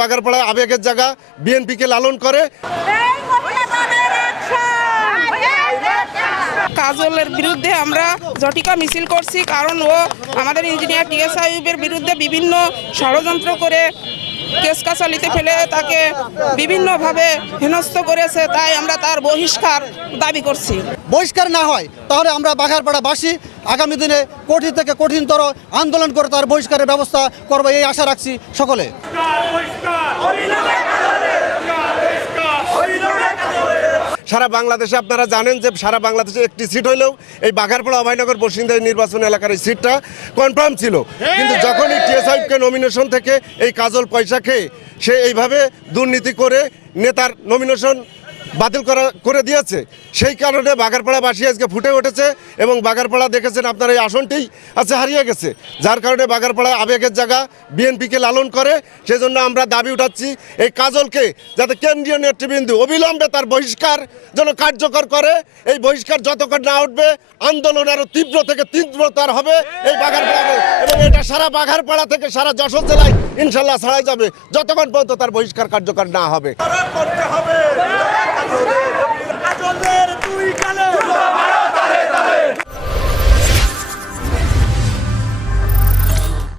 বাগারপাড়ায় আবেগের জায়গা, বিএনপিকে লালন করে। কাজলের বিরুদ্ধে আমরা ঝটিকা মিছিল করছি, কারণ ও আমাদের ইঞ্জিনিয়ার টিএস আইয়ুবের বিরুদ্ধে বিভিন্ন ষড়যন্ত্র করে কেস কাছালিতে ফেলে তাকে বিভিন্নভাবে হেনস্থ করেছে। তাই আমরা তার বহিষ্কার দাবি করছি। বহিষ্কার না হয় তাহলে আমরা বাঘারপাড়াবাসী আগামী দিনে কঠিন থেকে কঠিনতর আন্দোলন করে তার বহিষ্কারের ব্যবস্থা করবো, এই আশা রাখছি সকলে। সারা বাংলাদেশে আপনারা জানেন যে সারা বাংলাদেশে একটি সিট হইলেও এই বাঘারপাড়া অভয়নগর বসিন্দাই নির্বাচন এলাকার এই সিটটা কনফার্ম ছিল, কিন্তু যখনই টিএস আইয়ুবকে নমিনেশন থেকে এই কাজল পয়সা খেয়ে সে এইভাবে দুর্নীতি করে নেতার নমিনেশন বাতিল করে দিয়েছে, সেই কারণে বাঘারপাড়াবাসী আজকে ফুটে উঠেছে এবং বাঘারপাড়া দেখেছেন আপনার এই আসনটি আছে হারিয়ে গেছে, যার কারণে বাঘারপাড়ায় আবেগের জায়গা, বিএনপিকে লালন করে। সেজন্য আমরা দাবি উঠাচ্ছি এই কাজলকে যাতে কেন্দ্রীয় নেতৃবৃন্দ অবিলম্বে তার বহিষ্কার যেন কার্যকর করে। এই বহিষ্কার যতক্ষণ না উঠবে আন্দোলন আরও তীব্র থেকে তীব্রতর হবে এই বাঘারপাড়ায়, এবং এটা সারা বাঘারপাড়া থেকে সারা যশোর জেলায় ইনশাল্লাহ ছড়াই যাবে যতক্ষণ পর্যন্ত তার বহিষ্কার কার্যকর না হবে।